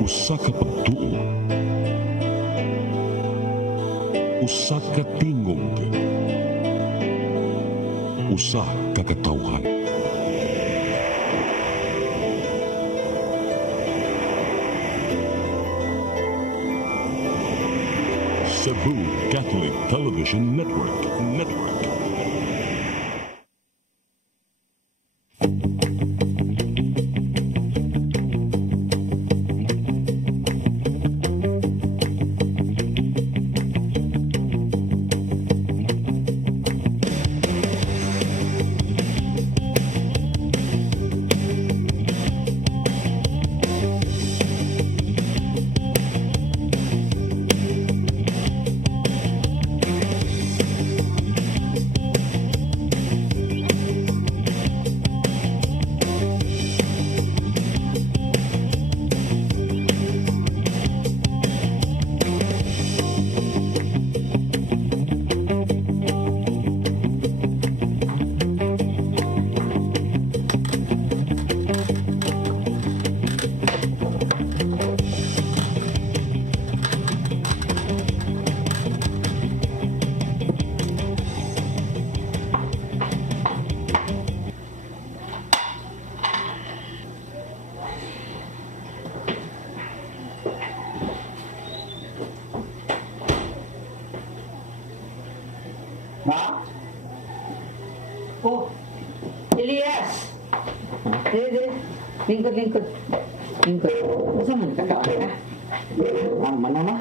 Usa ka pagtuo, usa ka tingog, usa ka katawhan. Cebu Catholic Television Network. Ma? Oh, Elias! Lingkod. Masa man kakape ha? Mana ma?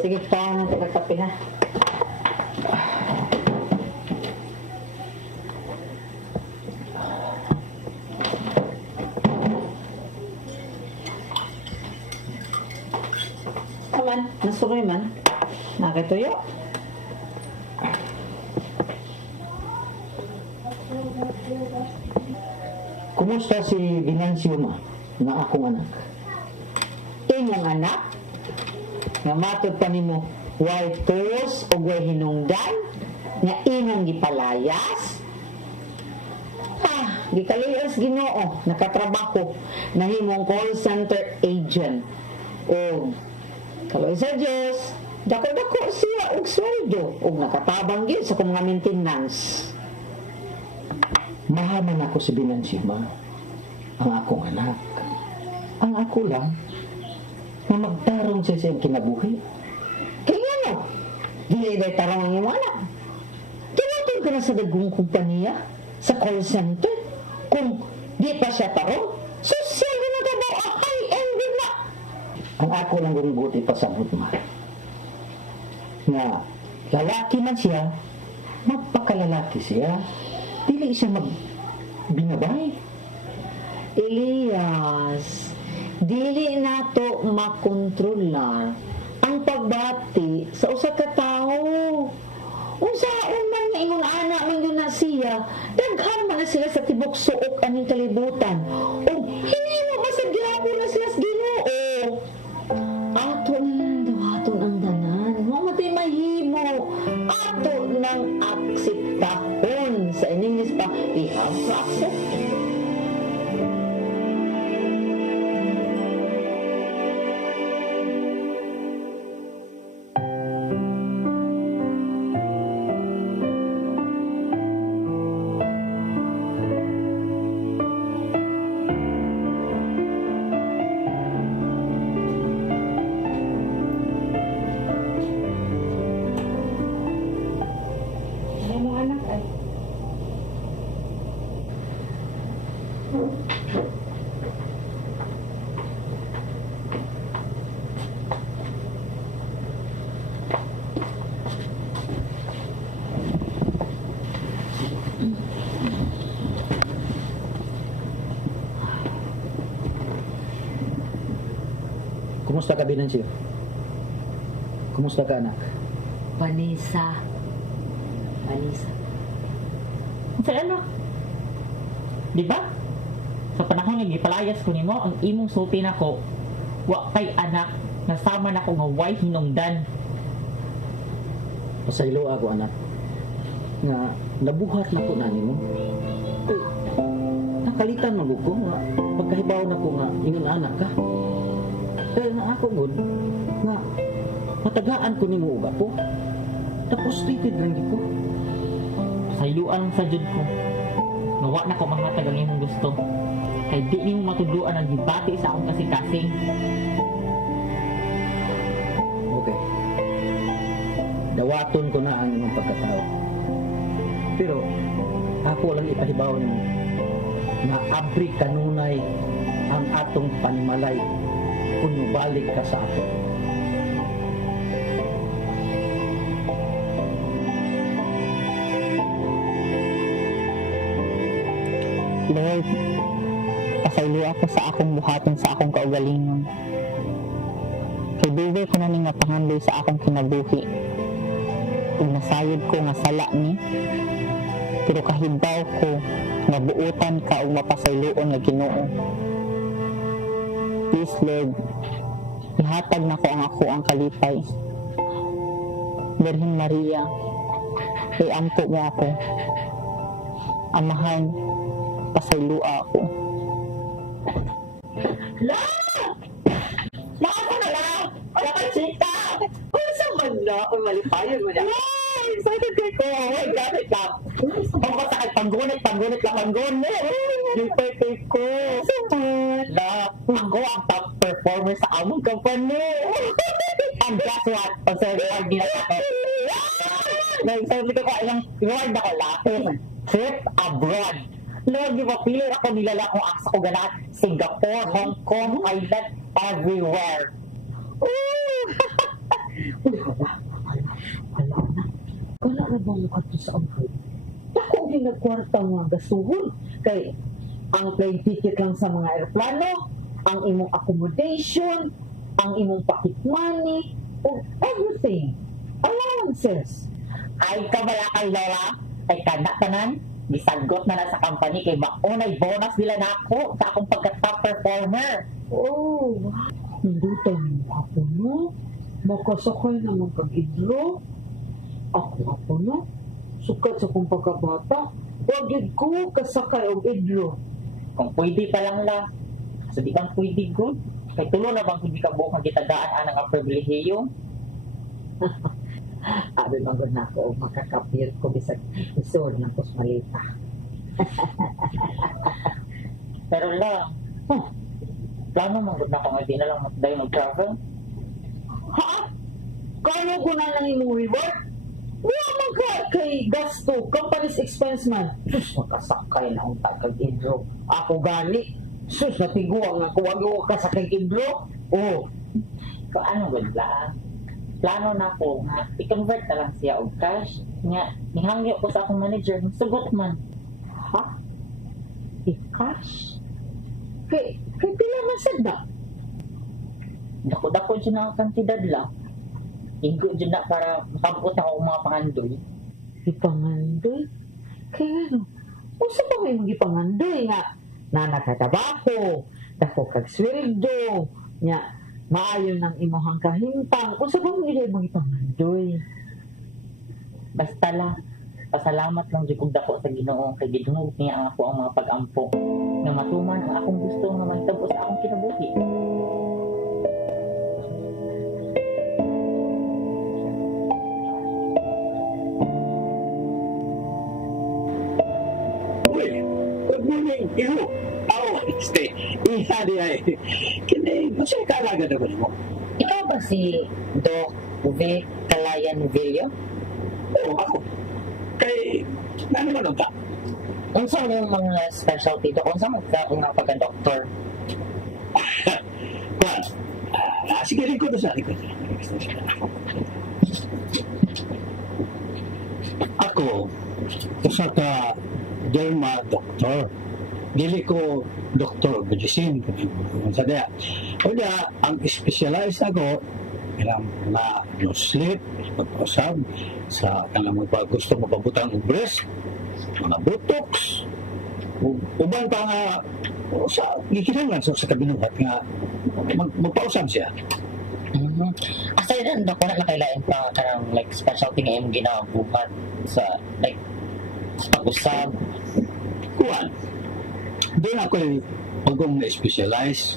Sige, tawa na kakape ha? Aman, nasukoy man. Nakituyo. Kumusta si Venancio ma, na akong anak? Inyong anak? Nga matod pa nimo, way tos o way hinungdan? Nga imong gipalayas? Gikalayas Ginoo, nakatrabaho, nahimong call center agent. O, kaloy sa Diyos, dako-dako siya og sweldo, og nakatabang yun sa kong mga maintenance. Mahaman ako si Venancio ma, ang akong anak. Ang ako lang, na magtarong siya sa iyang kinabuhi. Kaya ano? Dili day tarong ang iyong anak. Tinatong ka na sa dagong kumpanya, sa call center. Kung di pa siya tarong, social na nagabaw, high-end din na. Ang ako lang yung buti pasabot ma. Nga, lalaki man siya, magpakalalaki siya. Dili siya magbinabay. Elias, dili nato makontrolar ang pagbati sa usa ka tawo. Unsaon man nga ingon ana man yun na siya, daghan man na sila sa tibok suok aning kalibutan. O hinimo masagyabo na sila sa Ginoo. Ato na dawaton ang tanan, wa matay mahimo. Ato nang akseptahon sa English pa, we have to accept. Kumusta ka, Venancio? Kumusta ka, anak? Vanessa. Sa ano? Di ba? Sa panahon nga gipalayas ko nimo, ang imong sulti nako, wa kay anak, nasama nako nga way hinungdan. Pasaylo ako, anak. Nga, nabuhat na ko na nimo. Nakalitan mo ko nga, pagkahibaw na ko nga, ingon anak ka. Kaya nga ako good, nga matagaan ko ni mo uga po. Tapos treated lang ko. Sayuan sa jud ko. Nawa na ko mahatag ang imong gusto. Kay di nimo matudluan ang gibati sa akong kasing-kasing. Okay. Dawaton ko na ang imong pagkatao. Pero ako lang ipahibaw nimo na abri kanunay ang atong panimalay kung balik ka sa ato. Lord, pasaylo ako sa akong buhaton sa akong kaugalingon. Kay dugay ko na ni nga pangandoy sa akong kinabuhi. Kung nasayod ko nga sala ni, pero kahibaw ko nga buutan ka o mapasayloon nga Ginoo. Please Lord, ihatag na ko ang kalipay. Birhen Maria, kay ampo mo ako. Amahan, pasaylua ako. La! Mako na lang! Wala ka chika! Kung saan man na, kung malipayon mo na. Yay! Excited ko! Oh my God, wait lang. Pagkasakit, panggunit lang. Yung pepe ko. Na, ako ang top performer sa among company. And guess what? Pag-serve award nila sa akin. Nag-serve ko ilang reward ako lapis. Trip abroad. Lord, di ba, pili ako nilala kung asa ko ganaan. Singapore, Hong Kong, Thailand, everywhere. Wala na ba mo kato sa abroad? Ako ang nagkwarta mga gasuhon. Kay, ang plane ticket lang sa mga aeroplano, ang imong accommodation, ang imong pocket money, everything. Allowances. Ay, kabala kay Lola, kay tanan gisagot na sa company kay maunay bonus nila na ako sa akong pagka-top performer. Oh, hindi tayo ako, no? Makasakay naman kag-idro. Ako, no? Sukat sa kong pagkabata. Wagid ko kasakay og idro. Kung pwede pa lang la. So di bang pwede good? Kay tulo na bang hindi ka buong gitagaan anang pribilehiyo? Abi bang na ako makakapir ko bisag isod ng kusmalita. Pero lang, plano mong gud na ko nga di na lang dayo mag-travel. Ha? Kano ko na lang imong reward? Wala man ka kay gasto, company's expense man. Sus, makasakay na ang takag-idro. Ako gani. Sus, natiguang ako. Wag ako kasakay idro. Oh. Kung ano gud lang? Plano na ko nga i-convert na lang siya og cash nga nihangyo ko sa akong manager sugot man. Ha? I-cash? Kay pila man sad na? Dako-dako dyan ang kantidad lang. Igo dyan na para makabot na ako mga pangandoy. Ipangandoy? Kaya ano? Usa pa may mga ipangandoy nga na nakatabaho, dako kag sweldo, nga maayo ng imuhang kahintang. Kung sa bang nila mong ipangandoy. Basta lang, pasalamat lang dyan kong dako sa Ginoo kay gidungog niya ang ako ang mga pag-ampo na matuman ang akong gusto nga magtabo sa akong kinabuhi. Uy, good morning, Iho. Stay. Isa di ay. Kini, masaya ka agad ako mo. Ikaw ba si Doc V. Calayan Villo? Oo, ako. Kay, ano man ka? Kung saan yung mga specialty doon? Kung saan nga pagka-doktor? Juan, sige rin ko doon sa likod. Ako, isa ka derma doktor. Dili ko doktor of medicine kung sa daya. O daya, ang specialized ako ilang na no sleep, pagpasab sa kanang gusto mapabutang og breast, mga botox, uban pa nga sa gikinahanglan sa kabinuhat nga magpausab siya. Aside rin, Dok, wala na kailain pa karang like specialty nga yung ginabuhat sa like pag-usab. Kuan, doon ako pagkong na-specialize.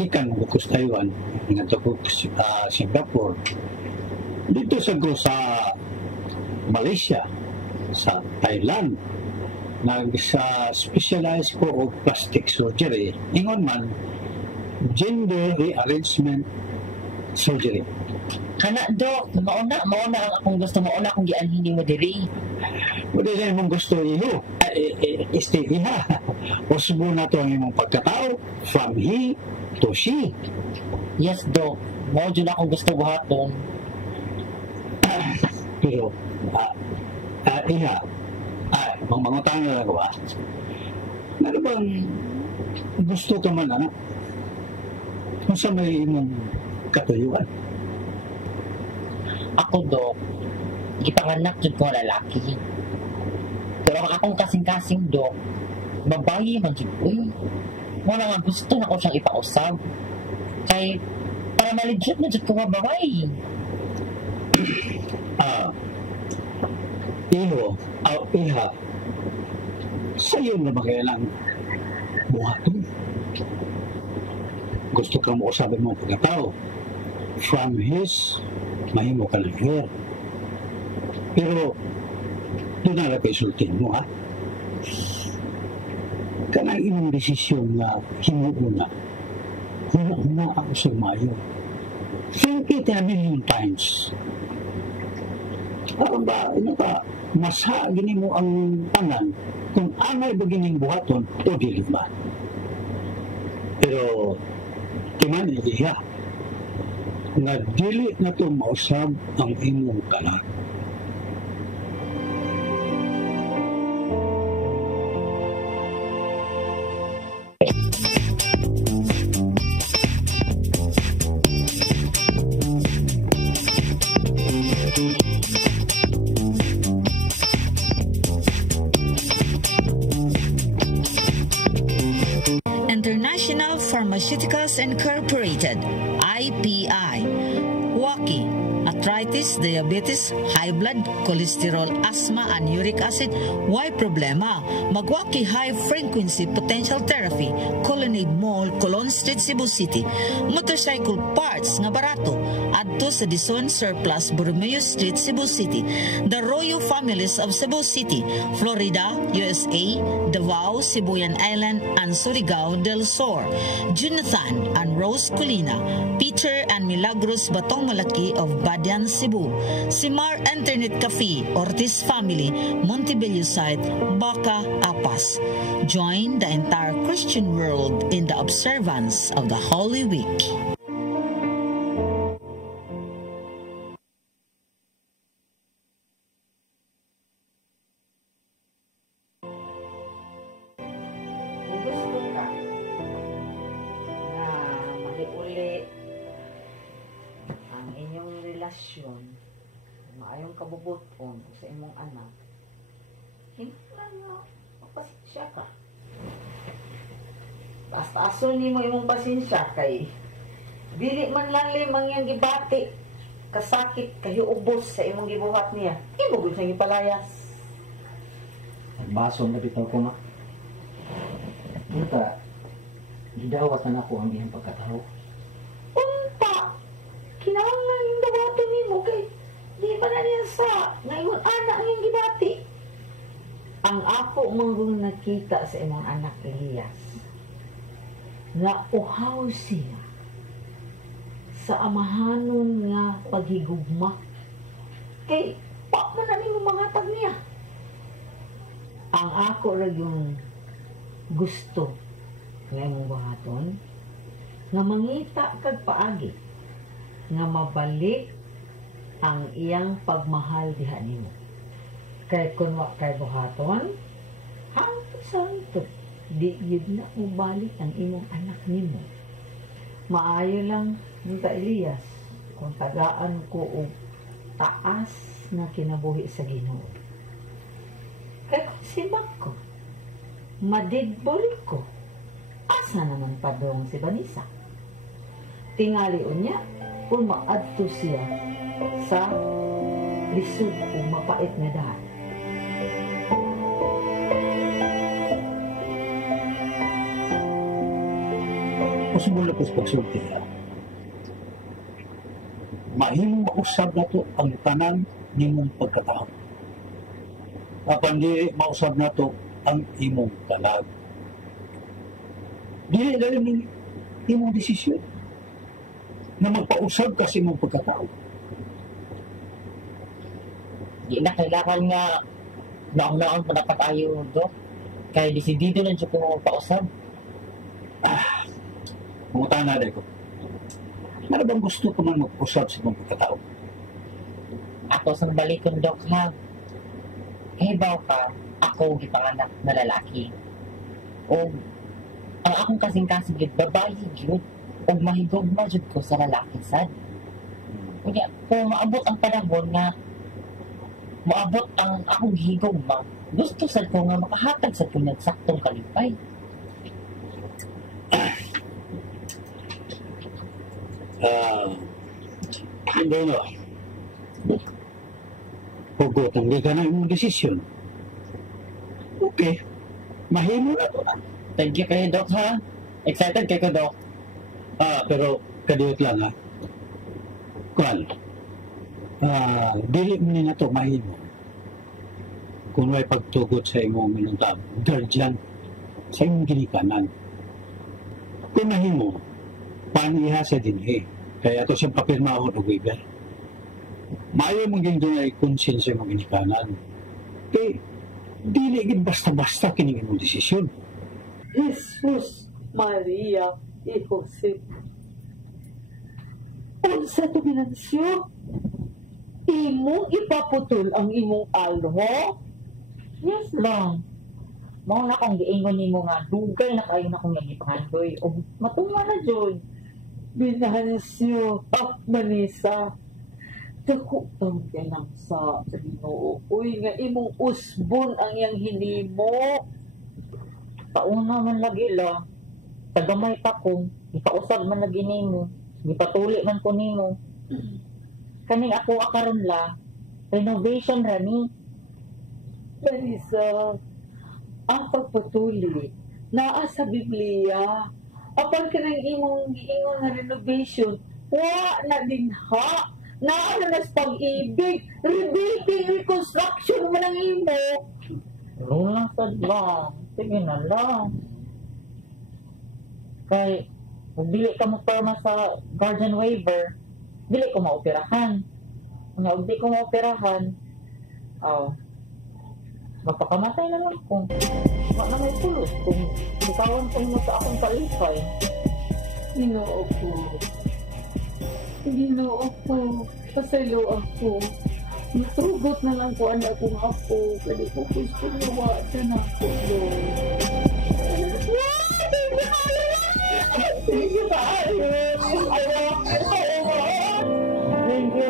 gikan ko sa Taiwan, nga ko Singapore. Dito sa Malaysia, sa Thailand, nag-specialize ko og plastic surgery. Ingon man, gender rearrangement surgery. Kana, Dok, mauna ang akong gusto, mauna akong gianhin mo diri. Wala na imong gusto iyo. Iha. Usbo na to ang imong pagkatao from he to she. Yes, Dok. Mao jud akong gusto buhaton. Pero, iha, mangutang na lang ko ano bang gusto ka man, anak? Kung sa may imong katuyuan? Ako, Dok, gipanganak jud ko nga lalaki. Pero ang akong kasing-kasing, Dok, babae man jud ko. Wala nga gusto na ko siyang ipausab. Kay, para maligit na jud ko nga babae. Iha, sa'yo na ba kaya lang buhaton? Gusto kang mausapin mo pagkatao. From his, mahimo ka ng hair. Pero, doon na lang isultin mo, ha? Kanang imong desisyon na hinuuna. Huna ako sa mayo. Think it a million times. Parang ba, masa gini mo ang tanan kung angay ba gining buhaton o dili ba? Pero, timan iya, na dili na to mausab ang imong kanak. International Pharmaceuticals Incorporated, IPI. WAKI, arthritis, diabetes, high blood, cholesterol, asthma, and uric acid. Why problema? Magwaki High Frequency Potential Therapy, Colonnade Mall, Colon Street, Cebu City. Motorcycle parts nga barato. Adto sa Dison Surplus, Borromeo Street, Cebu City. The Royo Families of Cebu City, Florida, USA, Davao, Sibuyan Island, and Surigao del Sur. Jonathan and Rose Colina, Peter and Milagros Batong Malaki of Badian, Cebu. Simar Internet Cafe, Ortiz Family, Montebello Site, Baca, Apas. Join the entire Christian world in the observance of the Holy Week. Maayong kabubuton sa imong anak, hinahanglan nga magpasensya ka. Taas-taason ni mo imong pasensya kay dili man lang limang yang gibati kasakit kayo ubos sa imong gibuhat niya. Imo gud siyang ipalayas. Baso na bitaw ko ma. Punta, gidawat na ako ang iyang pagkatao. Unta, kinahanglan yung dawato ni mo kay di ba na niya sa ngayon anak yung gibati. Ang ako manggong nakita sa imong anak Elias na uhaw siya sa amahanon nga paghigugma kay pa mo na ning mangatag niya. Ang ako ra yung gusto nga imong buhaton nga mangita kag paagi nga mabalik ang iyang pagmahal diha nimo. Kay kun wa kay buhaton, hangtod sa hangtod, di yun na ubalik ang imong anak nimo. Maayo lang nita Elias kung tagaan ko og taas na kinabuhi sa Ginoo. Kay kung sibak ko, madidbol ko, asa naman padong si Vanessa? Tingali unya kung maadto siya sa lisod o mapait na dahil. possible na po sa pagsulti na. Mahimong mausab na to ang tanan nimong pagkatao. Apan di mausab na to ang imong kalag. Dili lang ng imong desisyon na magpausab kasi imong pagkatao. Di na kailangan nga naong-naong pa dapat ayaw, Dok. Kaya desidido lang siya kung pausab. Mungutan na ko. Ano bang gusto ko man mag-usap sa mga pagkatao? Ako sang balikon, Dok, ha? Hibaw ka, ako gipanganak na lalaki. O, ang akong kasing-kasing yun, babae yun. O mahigugma yun ko sa lalaki, sad. Kaya, kung maabot ang panahon nga, maabot ang akong higugma, gusto sad ko nga makahatag sa pinagsaktong kalipay. Hindi no. Hugot ang di ka na imong desisyon. Okay. Mahimo na to na. Thank you kayo, Dok, ha? Excited kayo, Dok. Pero kadiyot lang ha. Kuan. Dili mo na to mahimo. Kung may pagtugot sa imong minuntab, guardian sa imong ginikanan. Kung mahimo, paniha sa dinhi. Kaya ito siyang papirmahon o waiver. Maayo mong yung doon ay konsensya mong ginikanan. Dili gid basta-basta kining imong desisyon. Jesus, Maria, y Jose. Unsa to Venancio? Imong ipaputol ang imong alho? Yes lang. Mao na akong giingon nimo nga dugay na kayo na akong nagipangandoy o matunga na jud. Venancio, Manisa. Dako tang ganang sa Ginoo. Uy, nga imong usbon ang iyang hinimo. Pauna man lagi la. Tagamay pa ko, ipausab man lagi nimo. Ipatuli man ko nimo. Kaning ako akaron la, renovation ra ni. Manisa, ang pagpatuli naa sa Biblia. Apan ka ng imong giingon nga renovation, wa na din ha. Naa na nas pag-ibig, rebuilding, reconstruction man ang imo. Roon lang sad lang. Sige na lang. Kay, kung dili ka magparma sa guardian waiver, dili ko maoperahan. Kung di ko maoperahan, magpakamatay na lang ko. Wala na may pulos kung ikawan ko mo sa akong kalipay. Ginoo ko, pasalo ako. Matugot na lang ko anak kong apo. Kali ko gusto nawa sa nako doon. Thank you, Tayo. Thank you.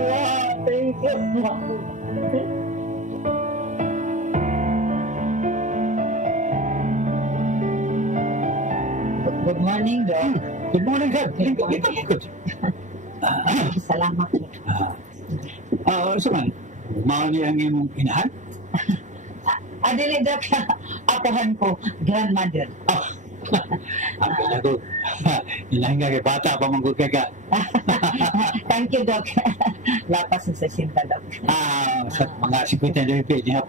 Good morning, Dok. Good morning, God. Ikot. Salamat. Saman, mao ni ang imong inahan? Dili, Dok. Apahan ko, grandmother. Ang kalago. Inahin nga kay bata pa manggod kay ka. Thank you, Dok. Lapas sa sinta, Dok. Sa mga 52 niya.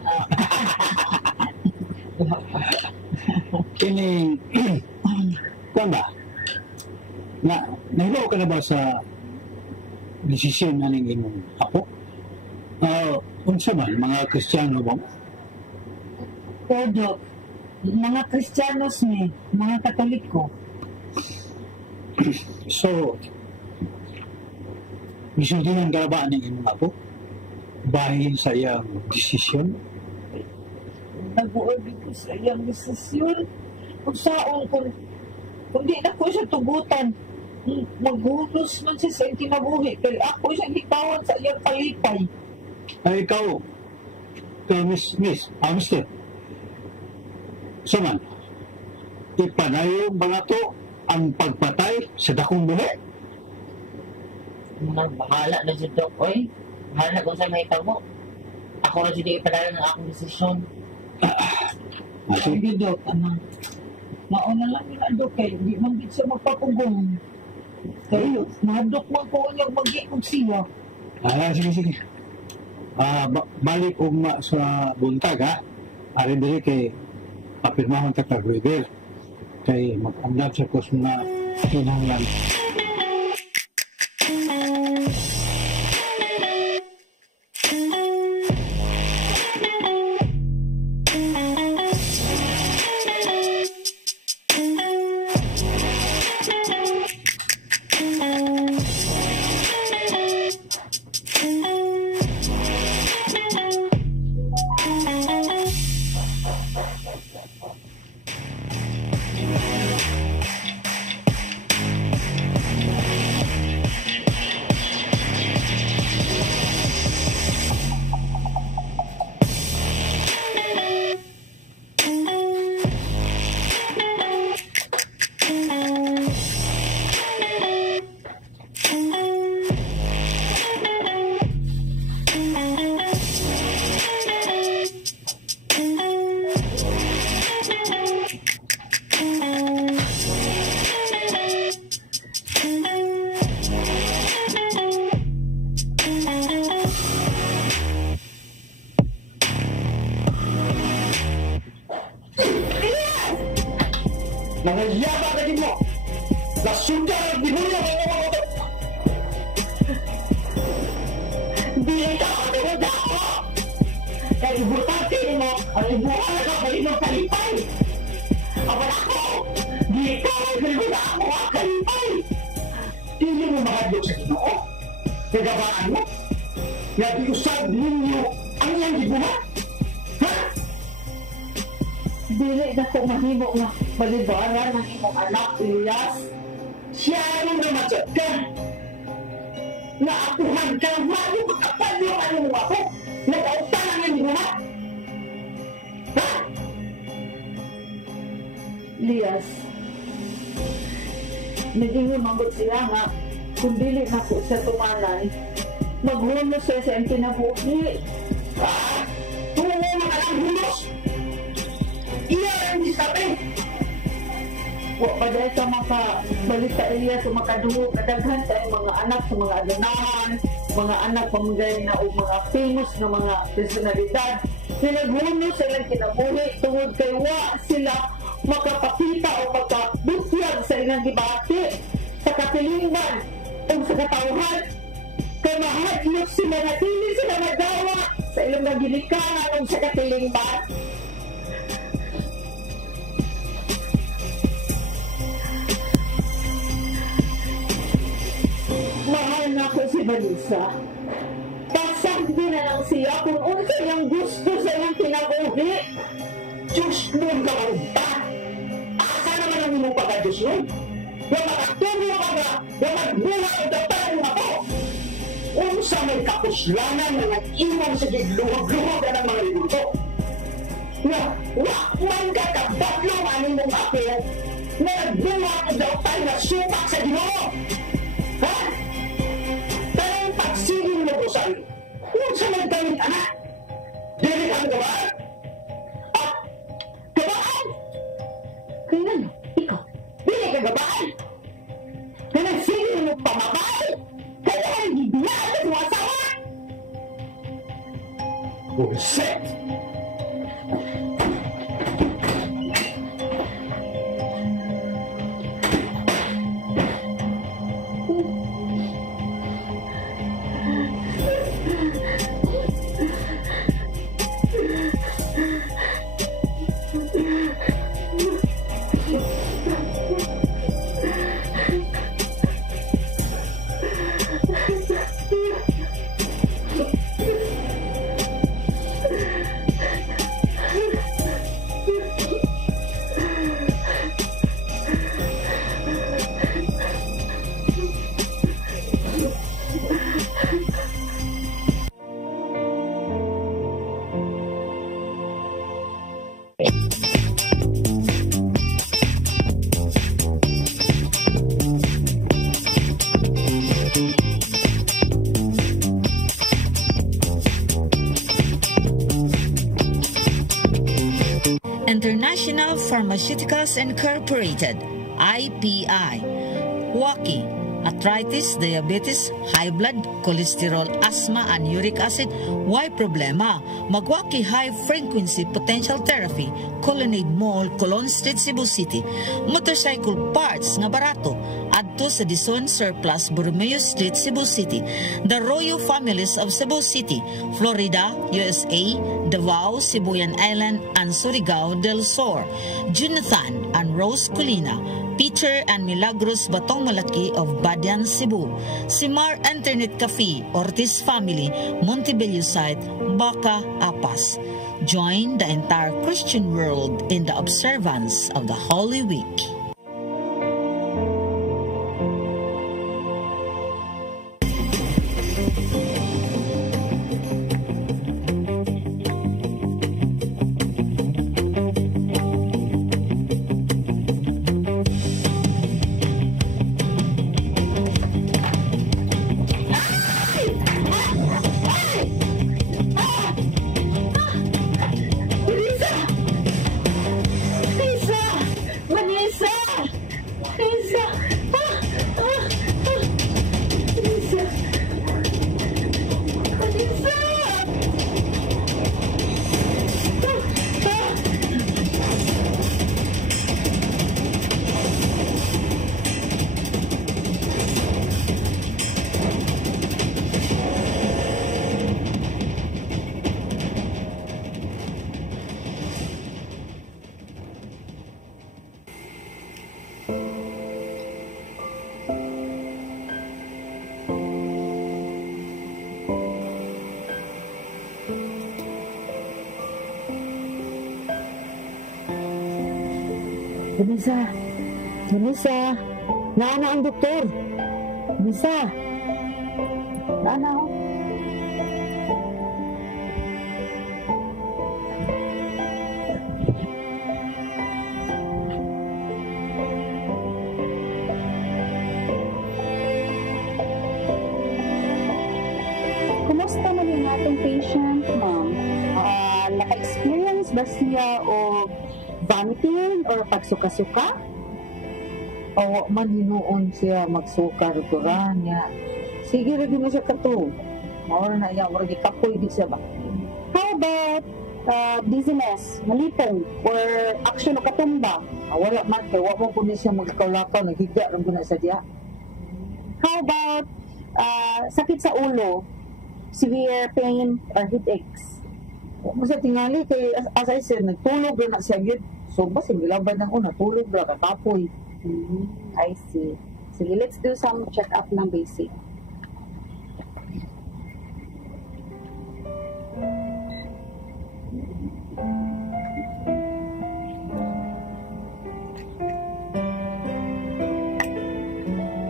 Kining, kung ba? Nahibaw ka na ba sa desisyon na ng imong apo? Unsa man, mga Kristiyano ba? Oo, Dok. Mga Kristiyanos ni, mga Katoliko. So, gisultihan ka ba ng imong apo? Bahin sa iyang desisyon? Nag-uorbi ko sa iyang desisyon. Kung saan, kung di na ko siya tugutan, maghunos man siya sa iyang kinabuhi. Kaya ako siya hitawan sa iyang kalipay. Ay, ikaw, Mr. Saman, ipanayo ba na to ang pagpatay sa dakong buhi? Bahala na siya, Dok. Oy, bahala kung saan may tabo. Ako na siya ipadala ng akong desisyon. Sige, Dok. Mauna lang yun na dok kay di man gid siya magpapugong. Kayo, nadok man ko niyang mag-iikog siya. Sige. Balik ugma sa buntag, ha? Ari diri kay papirmahan ta kag River. Kay mag-andam sa kus na kinahanglan. Nangayaba ka din mo! Nasunda ang binulya ng mga motor! Di ka katinod ako! Kaya ibutante mo, ang ibuhan ka pa rin ng kalipay! Awan ako! Di ka katinod ako ang kalipay! Hindi mo mahadlok sa Ginoo? Nagabaan mo? Nabiusag ninyo ang iyang gibuhat? Ha? Dili na ko mahimo nga balibaran ng imong anak, Elias. Siya ang namasad ka! Naapuhan ka! Walo makapal yung ano mo ako! Nag-autan ang iyang gibuhat! Ha? Elias, naging mangot sila nga kung dili na ko siya tumanan, maghunos siya sa iyang kinabuhi. Ha? Tungo mga lang hulos! Iya ang disabi! Wa pa dahil sa makabalita Elias o makadugo kadaghan sa iyong mga anak sa mga adunahan, mga anak pamagay na o mga famous na mga personalidad na naghunos sa ilang kinabuhi tungod kay wa sila makapakita o magkabutyag sa ilang gibati sa katilingban o sa katawhan. Kay mahadlok sila na dili sila nagawa sa ilang nagilikanan o sa katilingban. Mahal na ko si Vanessa. Pasagdi na lang siya kung unsa yung gusto sa iyang kinabuhi. Diyos nun ka marunta! Asa naman ang imo pagka-Diyos nun? Yung makatulong ka na, yung magbuha o dapat mo ako! Unsa may kapuslanan na nag-iwan sa gigluhog-luhog ng mga libuto? Na wakman ka kabatlong aning mong ako na nagbuha o dapat na supak sa Ginoo! Ha? Parang pagsiging mo ko sa'yo, unsa may damit anak? Dili kang gawaan? Gabaan! Kaya ano? Ikaw? Dili ka gabaan! Kaya sige mo pamabay! Kaya hindi binayad mo asawa! Bullshit! Pharmaceuticals Incorporated, IPI. Waki, arthritis, diabetes, high blood, cholesterol, asthma, and uric acid. Why problema? Magwaki High Frequency Potential Therapy, Colonnade Mall, Colon Street, Cebu City. Motorcycle parts nga barato. Adto sa Dison Surplus, Borromeo Street, Cebu City. The Royo Families of Cebu City, Florida, USA, Davao, Sibuyan Island, and Surigao del Sur. Jonathan and Rose Colina, Peter and Milagros Batong Malaki of Badian, Cebu. Simar Internet Cafe, Ortiz Family, Montebello Site, Baca, Apas. Join the entire Christian world in the observance of the Holy Week. Vanessa, naana ang doktor. Vanessa, naana ako. Kumusta man yung atong patient, ma'am? Naka-experience ba siya o vomiting or pagsuka-suka? O man hinuon siya magsukar kuran niya. Sige rin mo siya kato. Mawala na niya, maragi kapoy di siya ba? How about dizziness, malipong, or action o katumba? Wala man, kaya wala mo po niya siya magkaulakaw, naghiga rin po na sa diya. How about sakit sa ulo, severe pain or headaches? Huwag mo siya tingali, kay as I said, nagtulog rin na siya yun. So, basta nilabad ng una, tulog lang, kakapoy. I see. Sige, let's do some check-up ng basic.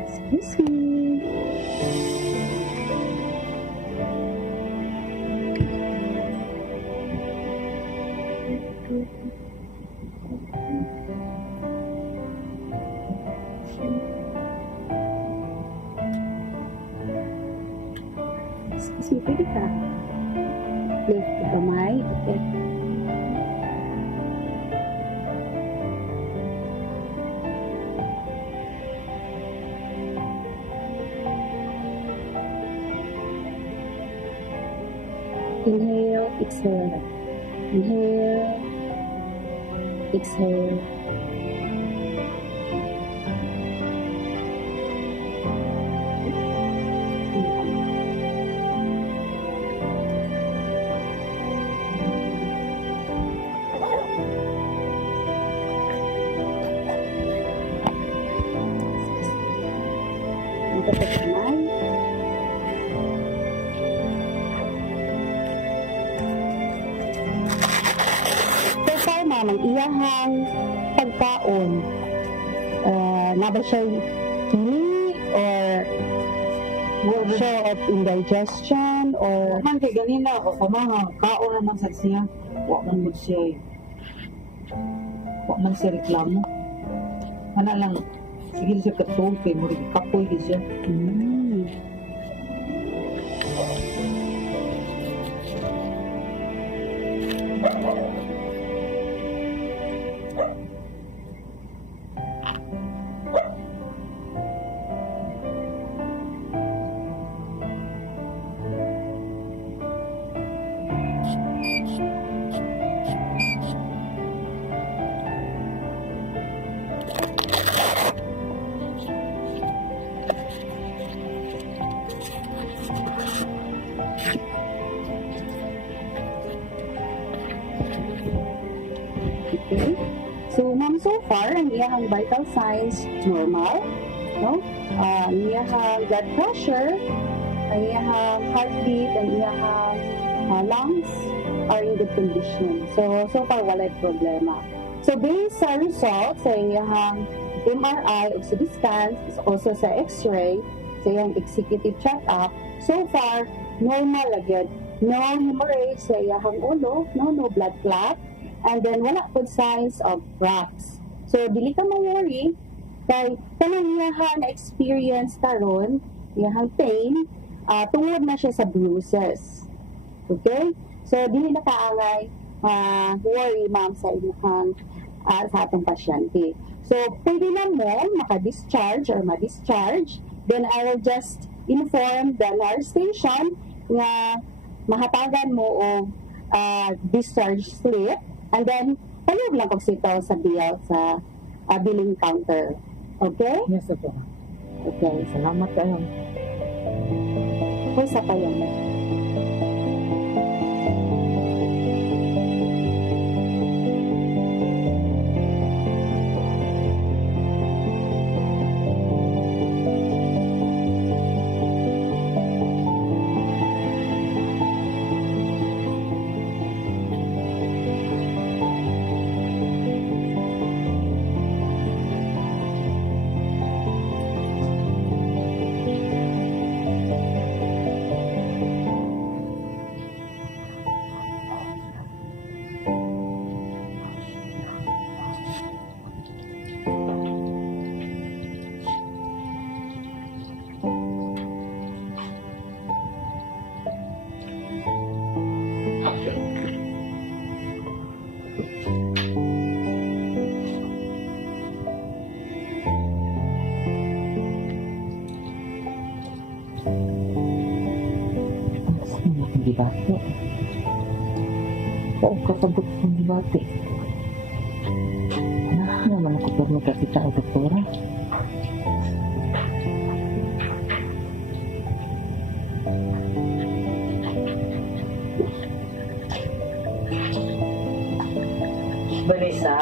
Excuse me. Excuse me, pwede ka? Lift the kamay. Okay. Inhale, exhale. Inhale, exhale. Ito sa kamay. So far, ma'am, ang iyahang pagkaon, na ba siya hili or show of indigestion or Man, kay ganina, o mga kaon naman sa siya. Huwag man mo siya, huwag man siya reklamo. Ano lang, sige siya katulog, kay mo rin kapoy di siya. Okay? So, ma'am, so far, ang iyahang vital signs normal. No? Ang iyahang blood pressure, ang iyahang heartbeat, ang iyahang lungs are in good condition. So far, walay problema. So, based sa results sa iyahang MRI o CT scans, also sa X-ray, sa iyang executive check-up, so far, normal agad. No hemorrhage sa iyahang ulo, no blood clot, and then wala po signs of cracks. So, dili ka ma-worry, kay kanang iyahang na-experience karon, iyahang pain, tungod na siya sa bruises. Okay? So, dili na kaangay worry, ma'am, sa iyahang sa atong pasyente. So, pwede na mo maka-discharge or ma-discharge, then I will just inform the nurse station nga mahatagan mo o discharge slip, and then payag lang pagsitaw sa bill sa billing counter. Okay? Yes, po. Okay, Salamat kayo. kung sa kayo. Dibate. Oo, kasabot kong dibate. Naman ako pero magkakita ang doktora. Vanessa?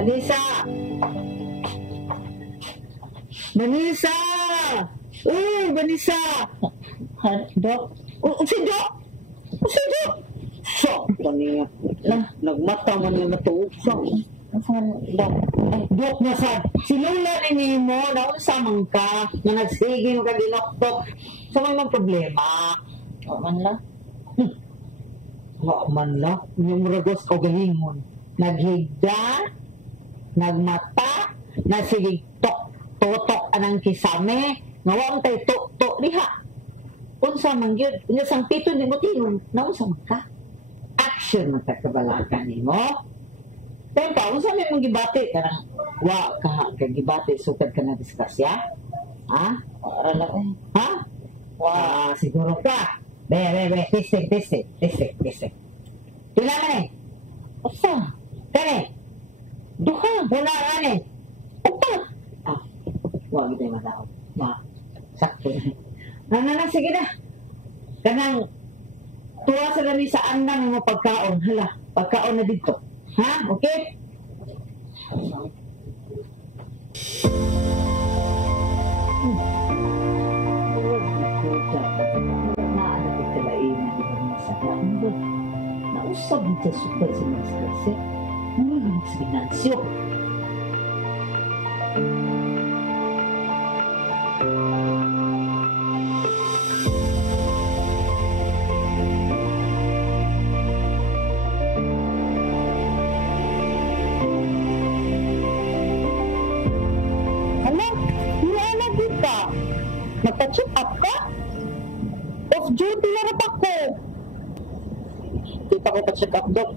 Vanessa! Vanessa! Uy, Vanessa! Dok? Si Dok! Si Dok! Sakto niya. Nagmata man na natuog. Dok? Dok na sad. Si Lola ni mo, naunsa man ka, na nagsiging ka dinoktok. So may mga problema. O man la? Wa man la. Yung ragos o galingon. Naghigda, nagmata, nasigig tok-totok anang kisame, ngawang tay tok-tok diha. Unsa man gyud, unya sang pito ni mo tingon, naunsa man ka? Action man kakabalakan nimo. Tempa, unsa may mong gibati kanang wa ka gibati sukad ka na diskusya? Ha? Para lang eh. Ha? Siguro ka. Be, testing. Pila man eh? Asa? Kani? Duha. Wala kani? Upa. Wag tayo matao. Sakto na. Sige na. Kanang tuwa sa lami sa andang mo pagkaon. Hala, pagkaon na dito. Ha? Okay? Nausap dito sukad sa mga skrasi. Mga sa finansyo. Magpa-check up ka? Off duty na rin ako. Kita ko pa-check up, Dok.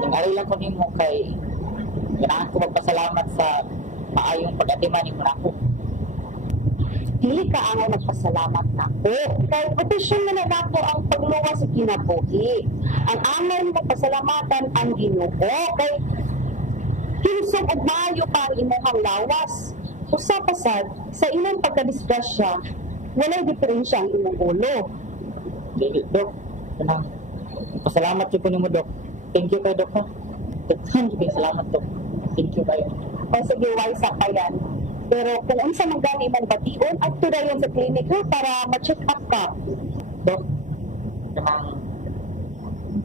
Nangayon lang ko nimo kay kailangan ko magpasalamat sa maayong pag-atiman mo na ako. Dili ka ang magpasalamat na ako. Kay proteksyon na ako ang pagluwas sa kinabuhi. Ang amay magpasalamatan ang Ginoo. Kay kinsog og maayo pa ang imuhang lawas. Usapasad, sa imong pagkadisgrasya, walay diferensya ang imong ulo. Dok, kanang pasalamat ko nimo, Dok. Thank you kay Dok. Salamat, Dok. Thank you kayo. O sige, wise ka yan. Pero kung unsa man gani mong bation, adto dayon sa clinic ha para ma-check up ka. Dok, namang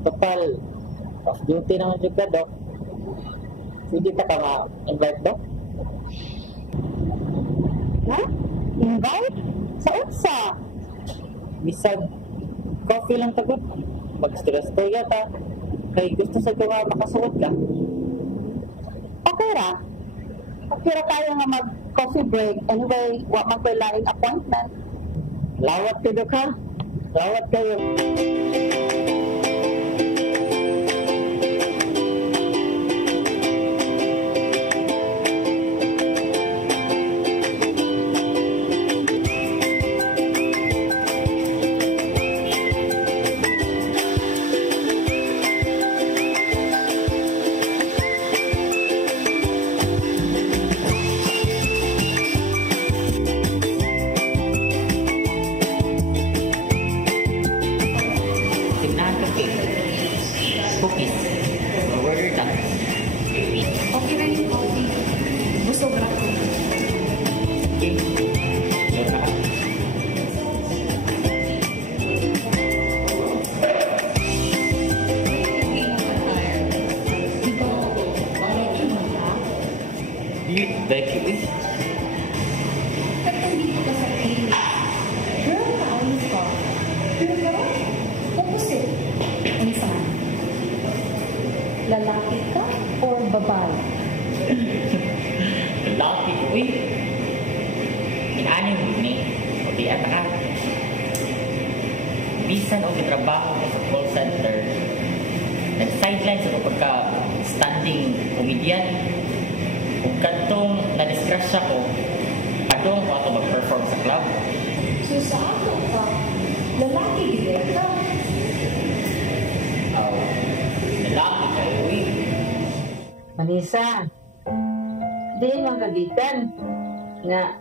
total off duty naman dyan ka, Dok. Pwede ka ma-invite, Dok? Ha? Invite? Sa unsa? Bisag, coffee lang tagot. Mag-stress-toya ta. Kaya gusto sa gawa makasuot ka. Okay ra. Okay ra tayo nga mag-coffee break. Anyway, wa man ko'y laing appointment. Lawat kayo, Dok, ha? Lawat kayo. Cookies. Order ka. Okay ra yung coffee. Busog ra ko. Okay. Order ka. Thank you. Dito ka sa clinic. Girl, kaayos ka. Pero, opposite. Ang saan? Lalaki ka or babae? Lalaki ko eh. Inaani mo ni. O di ata ka. Bisan o trabaho ko sa call center. Nag-sideline sa pagka-standing comedian. Kung kantong na-discrush ako, adong ko ako mag-perform sa club. So, saan ka? Lalaki gila ka? Lalaki kayo eh. Manisa, di man kagikan nga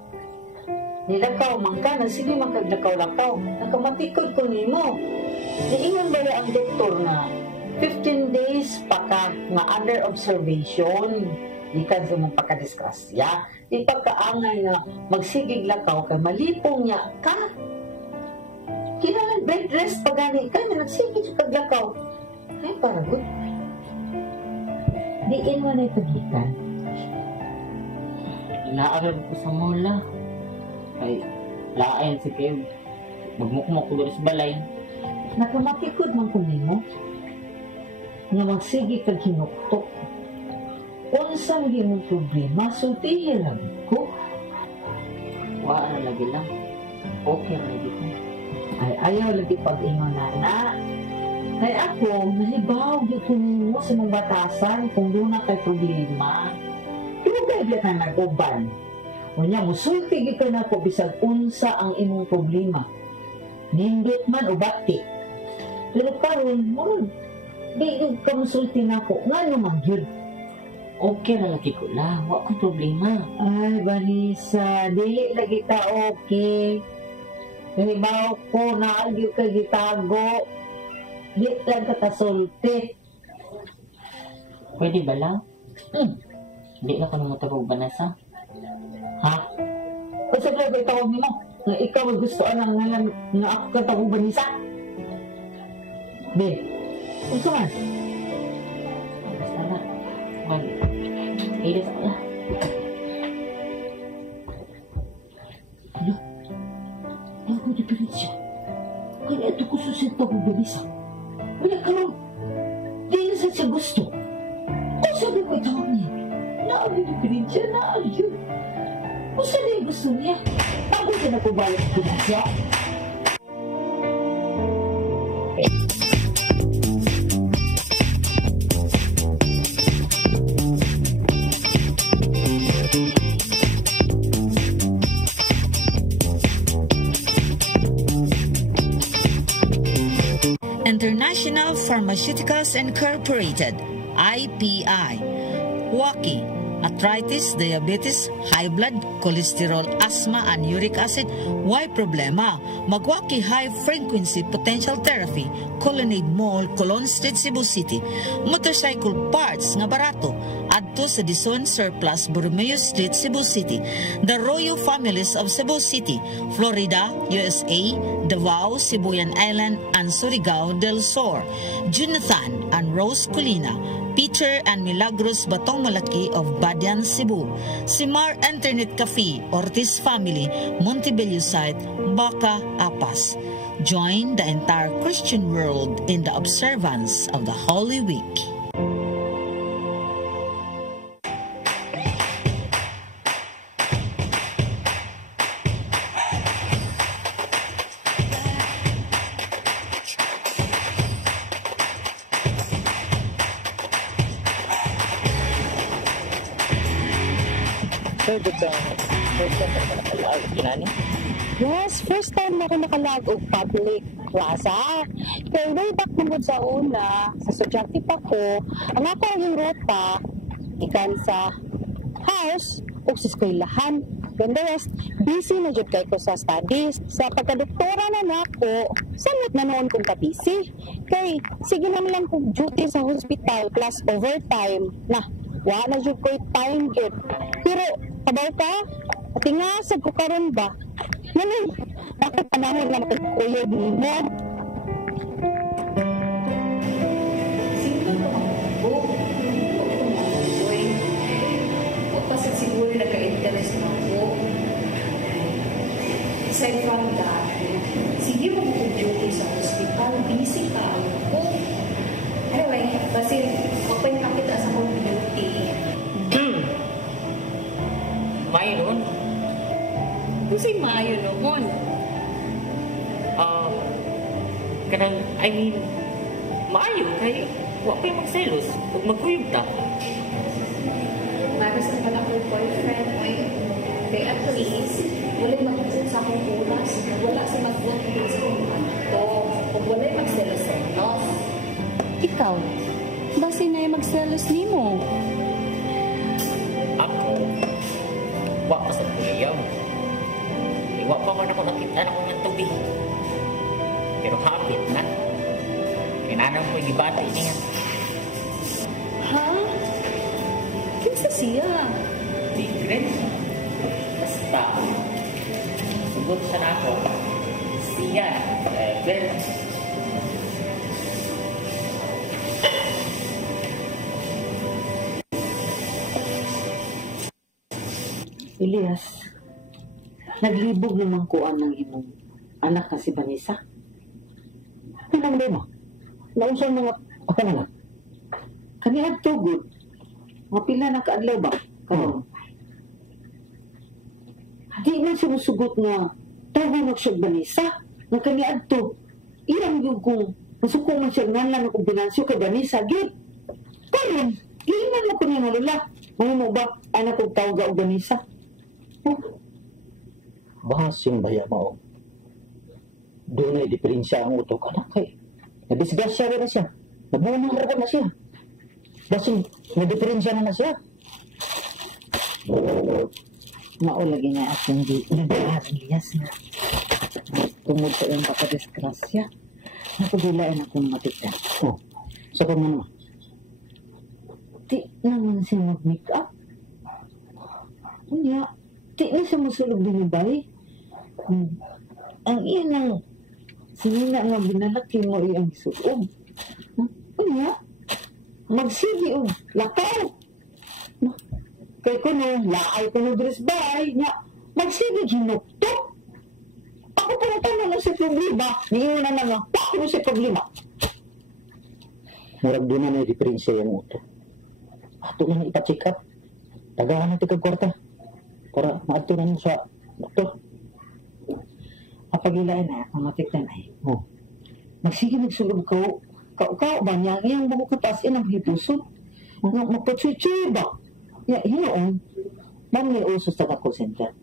nilakaw man ka, sige makaglakaw-lakaw. Nakamatikod ko nimo. Niingon ba ang doktor nga 15 days pa ka nga under observation. Ikan sa mong pagkadiskrasya. Di pagkaangay nga magsigig lakaw kay malipong niya ka. Kailangan bed rest pag gani ka na nagsigig sa kaglakaw. Ay, para good. Diin mo na itagikan. Inaarap ko sa mula. Ay, lain si Kev. Magmukmok ko doon sa balay. Nakamatikod man ko nimo nga magsigi kag hinuktok. Unsang ginong problema, sultihin lang ko. Waa na lagi lang. Okay na lagi ko. Ay, ayaw lagi pag-ingon na. Kay ako, nalibaw dito nimo sa mong batasan kung doon na kay problema. Pero kaya ka nag-uban. Unya, musulti ka na ko bisag unsa ang imong problema. Nindot man o bati. Pero karon mo, di yung kamusulti na ko. Nga naman yun. Okay na lagi ko lang. Wala ko problema. Ay, Vanessa, dili lagi ka okay. Nalibaw ko, naagyo ka gitago. Di lang ka kasulti. Pwede ba lang? Hindi na ka naman tabog, Vanessa. Ha? O sa ba itawag mo? Nga ikaw ang gusto anang nga ako katawag Vanessa? Be, kung saan? Basta na. Ilis ko na. Ano? Ako diferensya. Kaya ito ko susita ko Vanessa. Wala ka lang. Di na siya gusto. Kung sabi ko itawag niya, naabi diferensya, naabi yun. Kung saan yung gusto niya, ako siya na pabalik ko na siya. International Pharmaceuticals Incorporated, IPI, WAKI, arthritis, diabetes, high blood, cholesterol, asthma, and uric acid. Why problema? Magwaki high frequency potential therapy, Colonnade Mall, Colon Street, Cebu City. Motorcycle parts nga barato, adto sa Dison Surplus, Borromeo Street, Cebu City. The Royo Families of Cebu City, Florida, USA, Davao, Sibuyan Island, and Surigao del Sur. Jonathan and Rose Colina, Peter and Milagros Batong Malaki of Badian, Cebu. Simar Internet Cafe, Ortiz Family, Montebello Site, Baca, Apas. Join the entire Christian world in the observance of the Holy Week. Yes, first time na ako nakalag og public plaza. Kaya way back mungod sa una, sa estudyante pa ko, ang ako yung ruta, ikan sa house o sa eskwelahan. Then the rest, busy na jud kay ko sa studies. Sa pagkadoktora na nako, samot na noon kong ka-busy. Kay, sige naman lang kong duty sa hospital plus overtime. Na, wala jud ko'y time jud. Pero, kabaw ka, patingasag ko karon ba? Ngayon, bakit panahon na makikuyog mo? Kasi siguro nagka-interest na ako. Aside from that, sige mo mag-duty sa hospital, busy ka ako. Anyway, kasi open na kita sa home duty. Mayroon? Kasi maayo noon. Maayo kay wa pa magselos ug magkuyog ta. Maras na pala ko boyfriend ay kay at least wala mag-usap sa akong oras. Wala si mag-work din sa kong kanto. Kung wala magselos-selos. Ikaw, basi na yung magselos ni mo? Ako, wa pa sa kuyaw. Wa pa man ako nakita na kong tubig. Pero hapit na. Kinanang ko gibati niya. Ha? Kinsa siya? Secret? Basta. Sugot sa nako. Siya. Well, Elias, naglibog naman kuan ng imong anak na si Vanessa. Ano ba mo? Naunsan mga ako na lang. Kaniad tugod. Mga pila na kaadlaw ba? Karon. Di man sumusugot nga tawag siya Vanessa. Nga kaniad to. Ilang yung kung nasuko man siya ngalan ng kombinansyo kay Vanessa. Gid. Karon, ilan mo ko niya nalula. Mahimo ba anak kong tawag o Vanessa? Bahasing baya mo. Doon ay diferensya ang utok anak kay. Nadisgrasya rin na siya. Nabunang rin na siya. Basing nadiferensya na siya. Maulagi niya akong di Elias na tungod sa iyong kapadisgrasya. Napagilain akong matika. Oh, sa kung naman. Di naman siya mag-make up. Kunya, di na siya masulog din ni Bay. Ang iyan ang sinina nga binalaki mo iyang suog. Kunya, magsigi o lakaw. Kaya ko no, laay ko no dress Bay. Magsigi ginuktok. Ako pa na tanong na sa problema. Niiwan na nga, bakit mo sa problema? Murag doon na may diferensya yung utok. Ato na ipa-check up. Tagahan natin kagkwarta. Para maato na nyo sa doktor. Kapagilain na, ang matiktan ay. Oh. Magsige nagsulog ko. Kao ba niya? Iyang buko katasin ang hipuso. Magpatsuy-tsuy ba? Hinoon. Man may uso sa call center.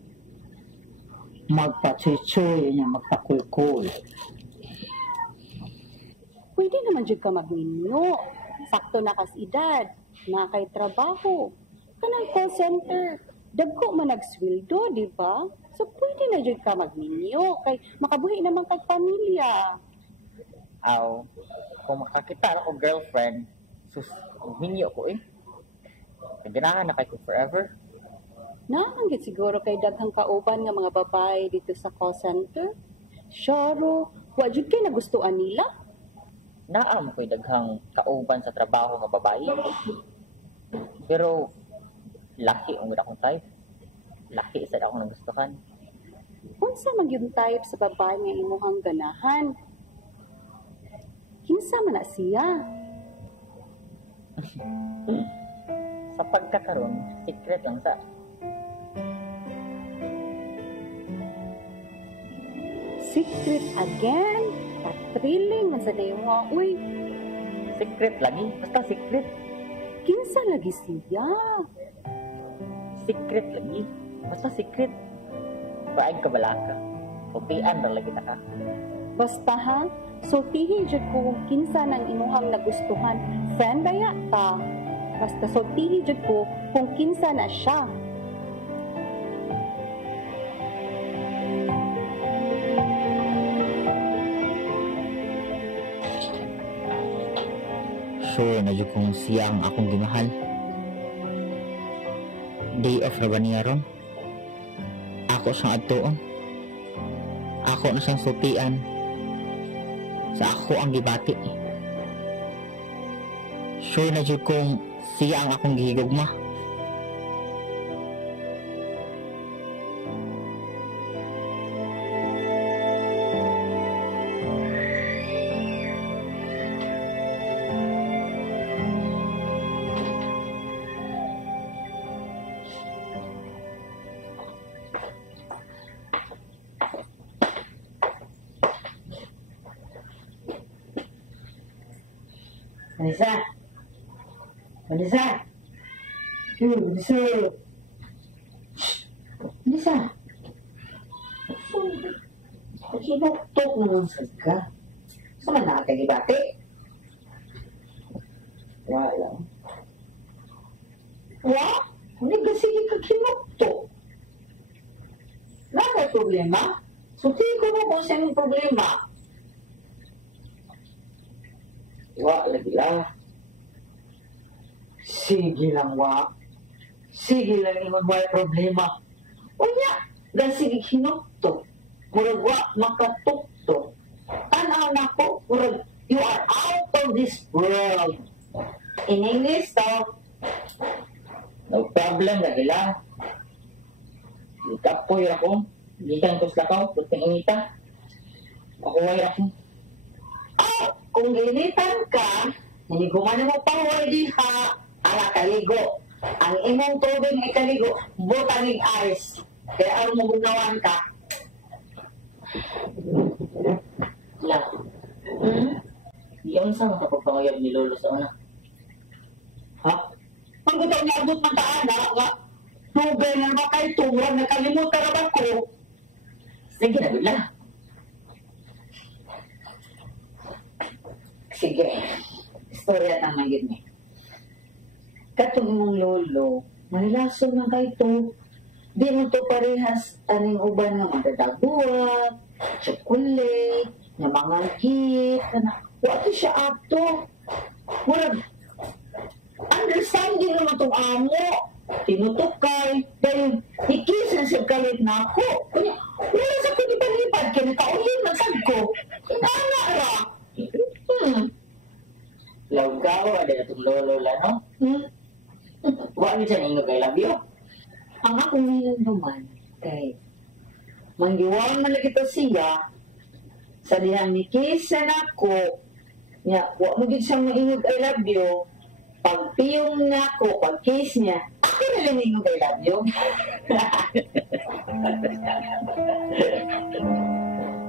Magpatsuy-tsuy niya, magpakulkul. Pwede naman dyan ka magninyo. Sakto na kas edad. Na kay trabaho. Kanang call center, dagko man nagsweldo, di ba? So, pwede na dyan ka magminyo, kay makabuhi naman kay pamilya. Aw, kung makakita ako girlfriend, sus, minyo ko eh. Naganahan na kay ko forever. Namanggit siguro kay daghang kauban nga mga babae dito sa call center. Syaro, wa jud kay nagustuhan nila. Naam ko'y daghang kauban sa trabaho nga babae. Pero, laki ang akong type. Laki isa akong nagustuhan. Unsa man yung type sa babae nga imuhang ganahan? Kinsa man na siya? Sa pagkakaroon, secret lang sa. Secret again? Patriling man sa dayo uy. Secret lagi, basta secret. Kinsa lagi siya? Secret lagi, basta secret. Paag ka bala ka. Pagtian na lagi na ka. Basta ha, sultihin jud ko kung kinsa nang imuhang nagustuhan. Friend baya ta. Basta sultihin jud ko kung kinsa na siya. Sure na dyan kung siya ang akong gimahal. Day off na ba niya ron? Ako siyang adtuon. Ako na siyang sutian. Sa ako ang gibati. Sure na dyan kung siya ang akong gihigugma. Vanessa! Vanessa! Vanessa! Vanessa! Sinuktok naman ka. Saan man nakakagibati? Wala lang. Wala? Hindi kasi ka kinuktok. Wala ka problema? Suti ko mo kung saan yung problema. Wa lagi lah. Sige lang wa. Sige lang ingon may problema. Unya, dan sige hinukto. Murag wa makatukto. Tanaw na ko, murag you are out of this world. In English to. No problem lagi lah. Ikapoy ako. Gikan ko sa lakaw, puting ingita. Ako way ako. Kung ginitan ka, hindi gumana mo pahuway diha, ala kaligo. Ang imong tubig ay kaligo, butangig ice. Kaya ano mo gunawan ka? La. Iyon sa makapagpangayab ni Lolo sa una. Ha? Ang gutaw niya abot man taan na, nga. Tugay na naman kayo tumurang nakalimutan na ba ko? Sige na, Bila. Sige, istorya naman yun eh. Katong imong lolo, may lason na kayo to. Di mo to parehas aning uban nga magdadabuat, chocolate, nga mga gift, na wala siya ato. Murag, understanding naman itong amo. Tinutukay, dahil ikis na siya kalit na ako. Kanya, wala sa kunipalipad, kaya nakaulit na sad ko. Inana ra. Lawgaw, ada itong lolo la, no? Wala niya siya ningog, I love you. Ang ako ngayon naman, kay manggiwang man lagi to siya, sa dihang ni Kisa na ko, niya, wala mo din siyang maingog, I love you. Pag piyong na ko, pag kiss niya, ako na lang ingog, I love you.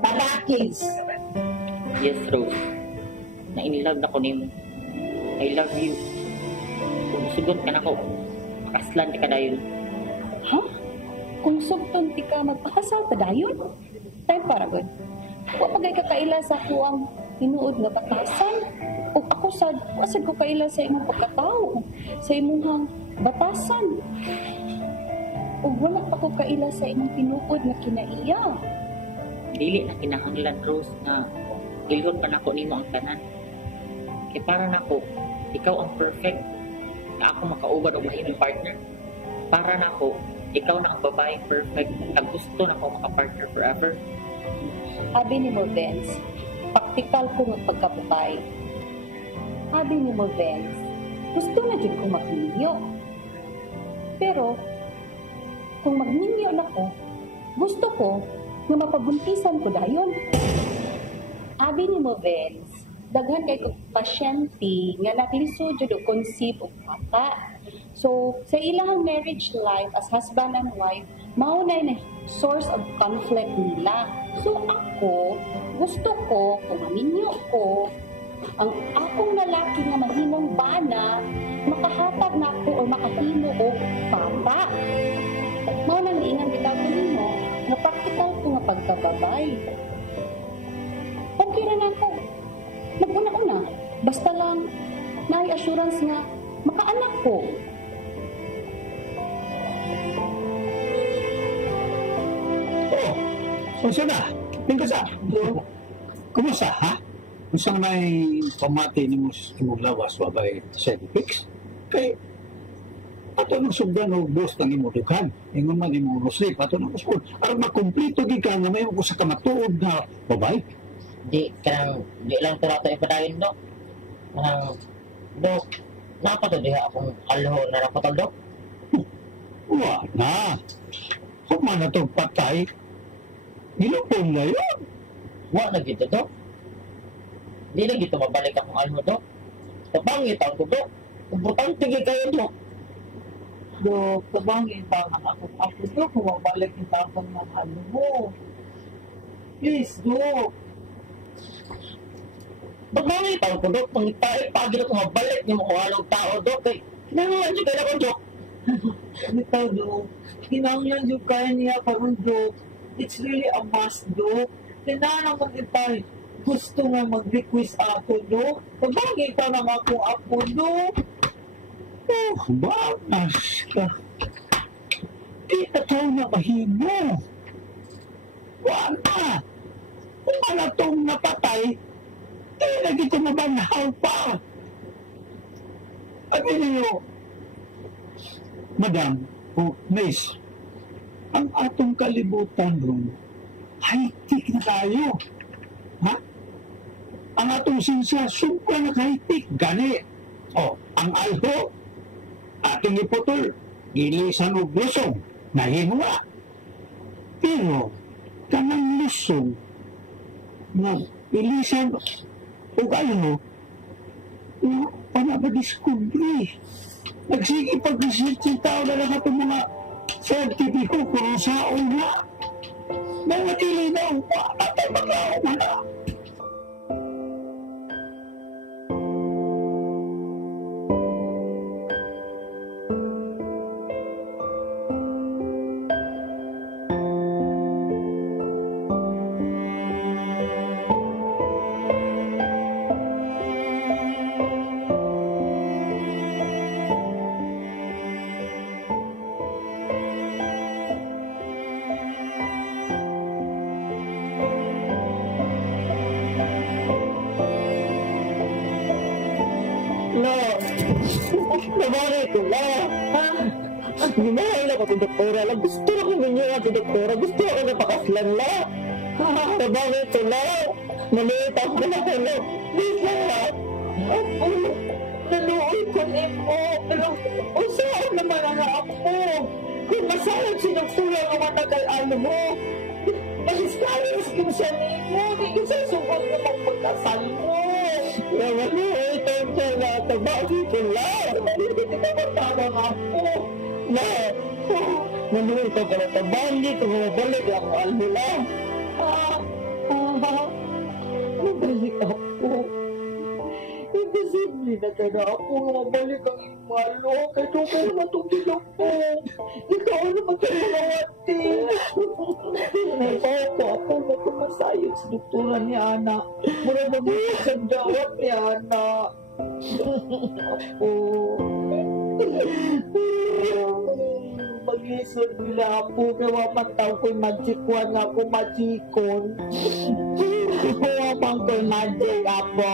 Para kids. Yes, Rose. Na-inlove na ko nimo. I love you. Kung sugot ka na ko, makaslan ka dayon. Ha? Kung sugton ti ka magpakasal pa dayon? Time para good. Wa pagay ka kaila sa kuwang tinuod nga batasan. O ako sad ko kaila sa imong pagkatao, sa imong batasan. O wala pa ko kaila sa imong tinuod nga kinaiya. Dili na kinahanglan, Rose, na ilhon pa nako nimo ang tanan. Kaya para nako, ikaw ang perfect na ako makaubad og mahimong partner. Para nako, ikaw na ang babaeng perfect na gusto na ko makapartner forever. Abi ni mo, Vince, praktikal ko ng pagkabutay. Abi ni mo, Vince, gusto na dyan ko magninyo. Pero, kung magninyo na ko, gusto ko na mapabuntisan ko dayon. Abi ni mo, Vince, daghan kay kong pasyente nga naklisod jud og conceive og bata. So, sa ilang marriage life as husband and wife, mao na source of conflict nila. So, ako, gusto ko, kung maminyo ko, ang akong lalaki nga mahinong bana, makahatag na ako o makahimo o bata. Mao nang iingan bitaw ko nimo, nga praktikal ko nga pagkababay. Okay ra na ako. Naguna-una, basta lang naay assurance nga makaanak ko. Unsa na? Tingka sa. Kumusta, ha? Unsang may pamati ni mo imong lawas wabay side effects? Kay ato nang sugdan og boss ng imong dughan. Ingon man imong sleep ato nang usbon. Aron makumpleto gid ka nga may ko sa kamatuod na babay. Di lang to nato ipadayon, Dok. Dok, napato diha akong alho na napatol, Dok. Wa na. Kung man na itong patay, gilupon na yun. Wa na gito, Dok. Di na gito mabalik akong alho, Dok. Tabangitan ko, Dok. Importante gid kayo, Dok. Dok, tabangitan ang ako, Dok, kung mabalik yung tapang ng alho mo. Please, Dok. Tabangitan ko, Dok. Pangitay, pagil ako mabalik niyo mo kung halong tao, Dok. Kaya, kinangalan siya kayo ako, Dok. Ito, Dok. Kinanglan yung kaya niya karon, Dok. It's really a must, Dok. Tinanang mag-itay. Gusto nga mag-request ako, Dok. Pagbagay ka ng akong ako, Dok. Oh, bakas ka. Di na tayo na mahimo. Wala. Kung ano itong napatay, di na dito mabanhaw pa. Abi ninyo, Madam, o Miss, ang atong kalibutan ron, high-tech na tayo. Ha? Ang atong sensasyon pa na high-tech. Gani. O, ang alho, ating iputol, ilisan o lusong, nahimwa. Pero, kanang lusong, na ilisan o alho, panabadiskubre. Nagsige pag-research yung tao na lang itong mga sertipiko kung saon na. Nangatili na ang patay mga umana. Nabari ko na. Ginahay na ko si doktora lang. Gusto na kong ganyan si doktora. Gusto ako napakaslan na. Nabari ko na. Maliit ako na ano. Please lang na. Ako, naluoy ko mo. Pero usaan naman ang ako. Kung masayang si doktora nga matagal ano mo. Nag-scatters kong siya mo. Hindi siya sugod na magpagkasal mo. Nawaluoy ko siya na. Nabari ko na. Hindi ka matawag ako. Na, naluoy ko ka na tabali. Kung mabalik ako, almo lang. Mabalik ako. Imposible Hindi na ka na ako nga mabalik ang imalo. Kaya dugay naman itong dilog mo. Ikaw naman ka malawati. Naibaw ko ako na kumasayod sa doktora ni Ana. Mura mag-isip sa dawat ni Ana. Ako. Mag-isod nila po. Gawa mataw ko'y magic one ako magikon. Gawa pang ko'y magic ako.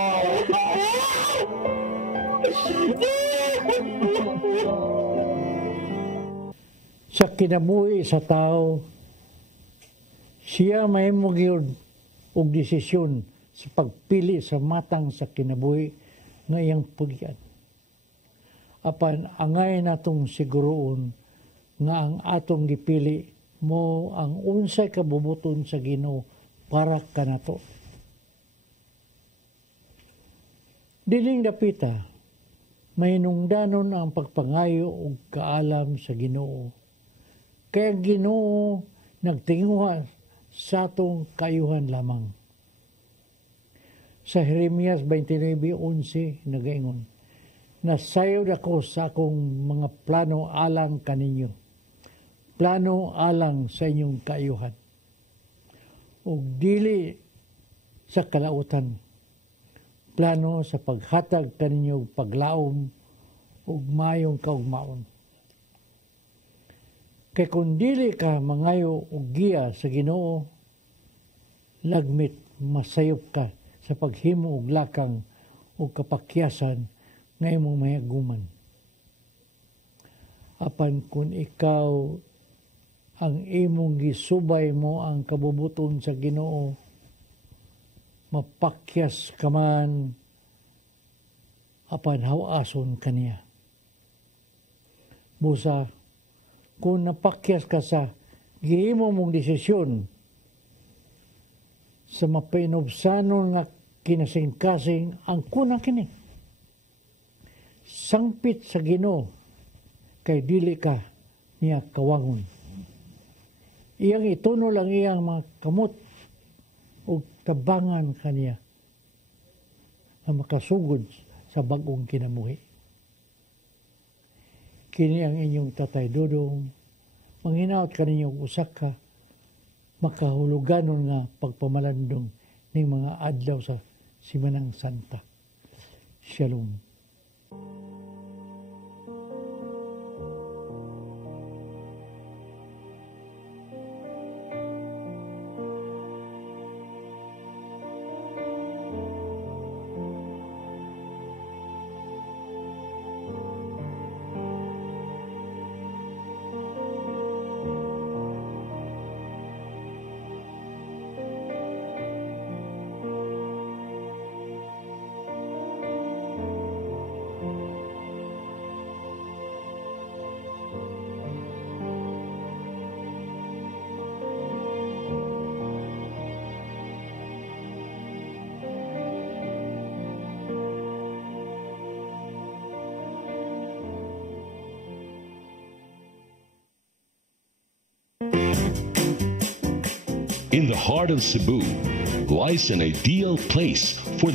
Sa kinabuhi sa tao, siya may magyud og desisyon sa pagpili sa matang sa kinabuhi nga iyang pugian. Apan angay natong siguroon nga ang atong gipili mo ang unsay kabubuton sa Ginoo para kanato. Diling dapita, may nungdanon ang pagpangayo ug kaalam sa Ginoo. Kaya Ginoo nagtinguha sa atong kayuhan lamang. Sa Jeremias 29:11 nagaingon, nasayod ako sa akong mga plano alang kaninyo. Plano alang sa inyong kayuhan. Ug dili sa kalautan. Plano sa paghatag kaninyo paglaom ug mayong kaugmaon. Kay kung dili ka mangayo og giya sa Ginoo, lagmit masayop ka sa paghimo og lakang ug kapakyasan nga imong mahiaguman. Apan kung ikaw ang imong gisubay mo ang kabubuton sa Ginoo, mapakyas ka man, apan hawason kaniya. Busa, kung napakyas ka sa gihimo mong desisyon sa mapainobsanon nga kinasing-kasing ang kuna kini. Sangpit sa Ginoo kay dili ka niya kawangon. Iyang ituno lang iyang mga kamot o tabangan kaniya na makasugod sa bagong kinamuhi. Kini ang inyong Tatay Dudong, manghinaot ka ninyong usak ka, makahuluganon nga pagpamalandong ng mga adlaw sa Simanang Santa. Shalom. In the heart of Cebu lies an ideal place for